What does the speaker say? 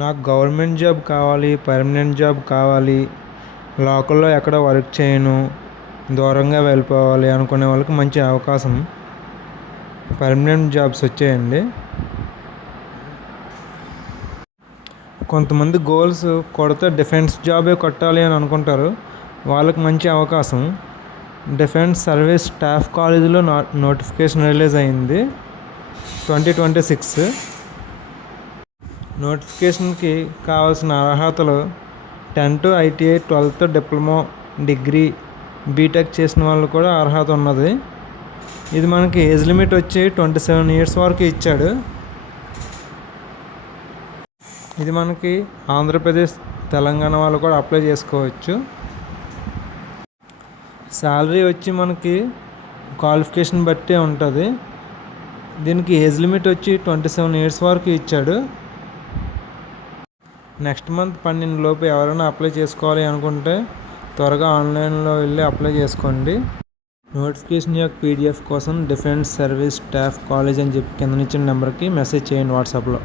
నాకు government job కావాలి, permanent job కావాలి, లోకల్లో ఎక్కడ వర్క్ చేయను, దూరంగా వెళ్ళిపోవాలి అనుకునే వాళ్ళకి మంచి అవకాశం. పర్మనెంట్ జాబ్స్ వచ్చాయండి. కొంతమంది గోల్స్ కొడితే డిఫెన్స్ జాబే కొట్టాలి అని అనుకుంటారు. వాళ్ళకి మంచి అవకాశం. డిఫెన్స్ సర్వీస్ స్టాఫ్ కాలేజీలో నోటిఫికేషన్ రిలీజ్ అయింది 2026. నోటిఫికేషన్కి కావాల్సిన అర్హతలు 10th ITI, 12th diploma, degree, BTech చేసిన వాళ్ళు కూడా అర్హత ఉన్నది. ఇది మనకి ఏజ్ లిమిట్ వచ్చి 27 years వరకు ఇచ్చాడు. ఇది మనకి ఆంధ్రప్రదేశ్, తెలంగాణ వాళ్ళు కూడా అప్లై చేసుకోవచ్చు. శాలరీ వచ్చి మనకి క్వాలిఫికేషన్ బట్టే ఉంటుంది. దీనికి ఏజ్ లిమిట్ వచ్చి 27 years వరకు ఇచ్చాడు. నెక్స్ట్ మంత్ 12 లోపు ఎవరైనా అప్లై చేసుకోవాలి అనుకుంటే త్వరగా ఆన్లైన్లో వెళ్ళి అప్లై చేసుకోండి. నోటిఫికేషన్ యొక్క PDF కోసం డిఫెన్స్ సర్వీస్ స్టాఫ్ కాలేజ్ అని చెప్పి కింద ఇచ్చిన నెంబర్కి మెసేజ్ చేయండి వాట్సాప్లో.